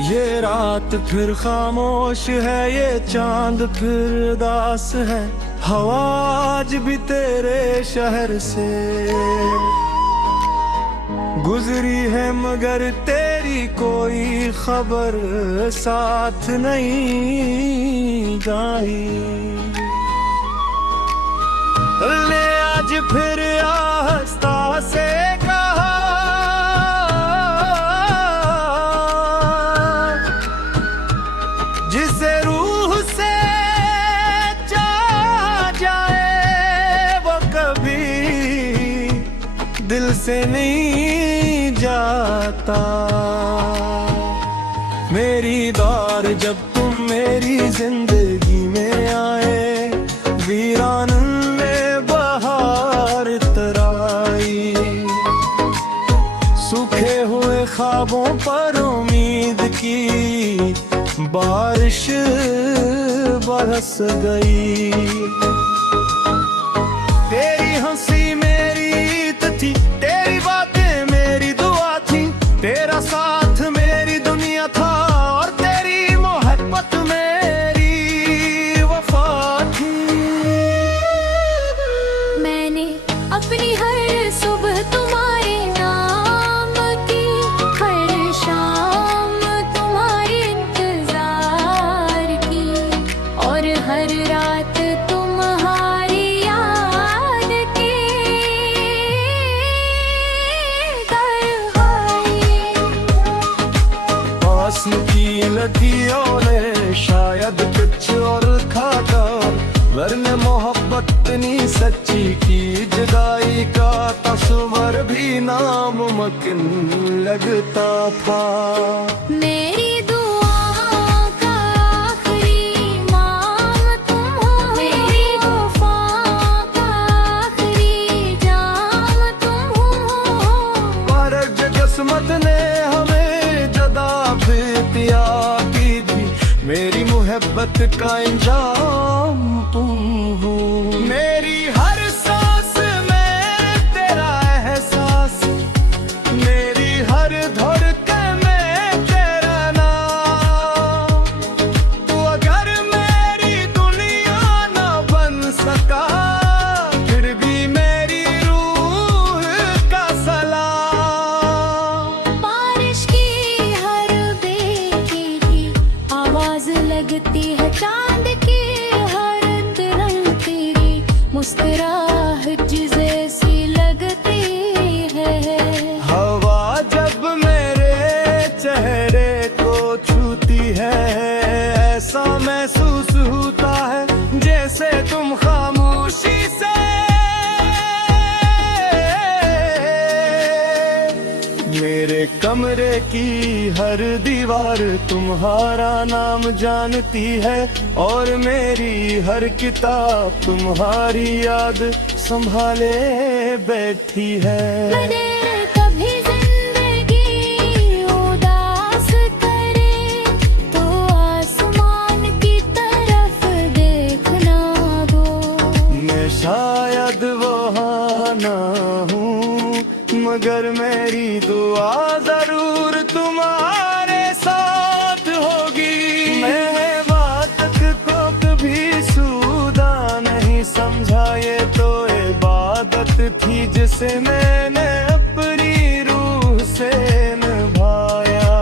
ये रात फिर खामोश है, ये चांद फिर उदास है। हवा आज भी तेरे शहर से गुजरी है, मगर तेरी कोई खबर साथ नहीं आई। ले आज फिर आस्था से कहा, जिसे रूह से चाहा जाए वो कभी दिल से नहीं जाता। मेरी दौर जब तुम मेरी जिंदगी में आए, वीरान में बहार तराई। सूखे हुए ख्वाबों पर उम्मीद की बारिश बरस गई। तेरी हंसी मेरी ईद थी, तेरी बातें मेरी दुआ थी। तेरा साथ मेरी दुनिया था और तेरी मोहब्बत मेरी वफा थी। मैंने अपनी हर सुबह तुम्हारे नाम की, हर शाम तुम्हारे इंतजार की, और हर रात तुम्हारी याद की तन्हाई। पास की लड़कियों ने शायद कुछ और खाका, वरने मोहब्बत इतनी सच्ची की जुदाई का तस्वर भी नामुमकिन लगता था। मेरी दुआ का आखिरी इमाम तुम हो, मेरी वफा का आखिरी जाम तुम हो। पर किस्मत ने हमें जुदा फितिया की थी, मेरी मोहब्बत का इंजाम तुम हो। मेरी हर सांस में तेरा एहसास, मेरी हर धड़कन में तेरा नाम। तू अगर मेरी दुनिया न बन सका, फिर भी मेरी रूह का सलाम। बारिश की हर बेखी आवाज लगती है, चांद की हर तिरंग तेरी मुस्कुराहट जैसी लगती है। हवा जब मेरे चेहरे को छूती है, ऐसा महसूस होता है जैसे तुम खामोशी से मेरे कमरे की हर दीवार तुम्हारा नाम जानती है, और मेरी हर किताब तुम्हारी याद संभाले बैठी है। अगर कभी जिंदगी उदास करे, तो आसमान की तरफ देखना दो। मैं शायद वहाँ ना हूँ, मगर मेरी दुआ जरूर तुम्हारे साथ होगी। मैं बात को कभी सूदा नहीं समझा, ये तो इबादत थी जिसे मैंने अपनी रूह से निभाया।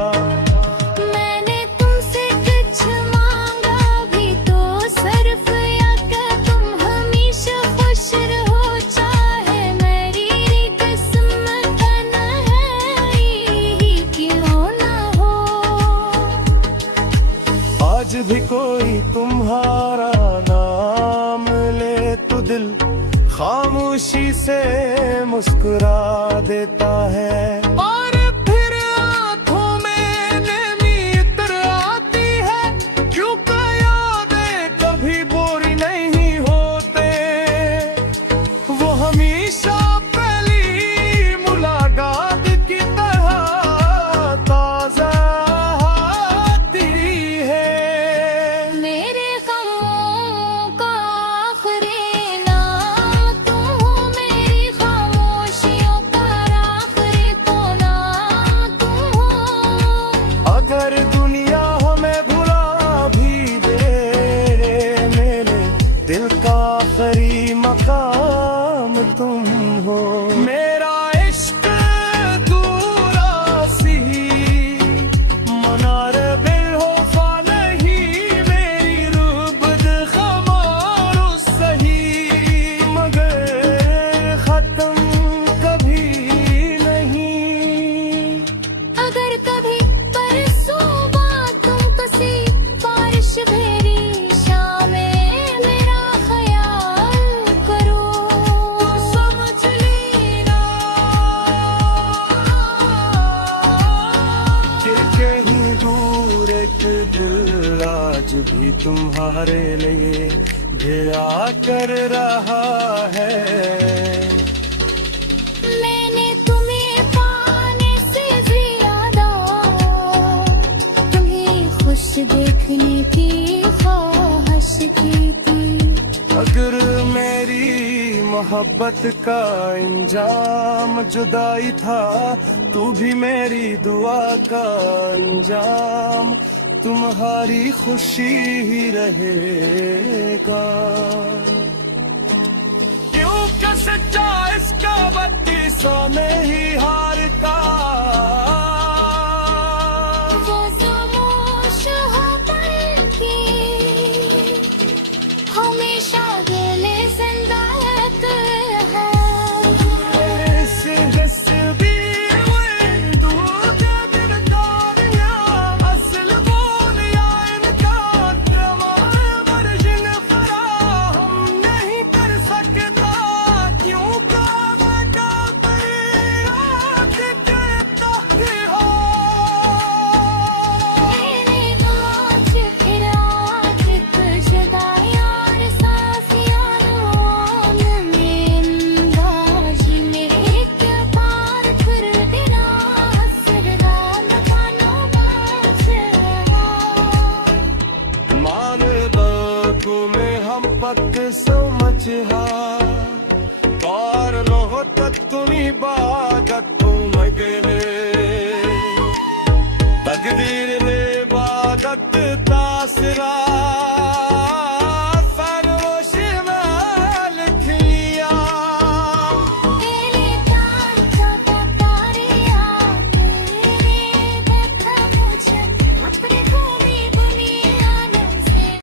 मैंने तुमसे कुछ मांगा भी तो सिर्फ या क्या तुम हमेशा खुश रहो, चाहे मेरी किस्मत अनहाई ही क्यों ना हो। आज भी कोई तुम्हारा नाम ले तो दिल खामोशी से मुस्कुरा देता है। और फिर आंखों में नमी इतर आती है, क्योंकि यादें कभी बोरी नहीं होते। वो हमेशा पहली मुलाकात की तरह ताजा आती है। मेरे गमों का आखिरी नाम तुम हो, मेरी खामोशियों का आखिरी तुम्हारे लिए घिरा कर रहा है। मैंने तुम्हें पाने से ज्यादा तुम्हें खुश देखने की ख्वाहिश की थी। अगर मेरी मोहब्बत का इंजाम जुदाई था, तू भी मेरी दुआ का अंजाम तुम्हारी खुशी ही रहेगा। क्यों का सच्चा इसका 32 में ही हार का। वो खामोश हो पल की हमेशा दिल जिंदा रहते हैं। पक समझ और न हो तुम्ही बागत तुम गिरे तकदीर ने बागत तासरा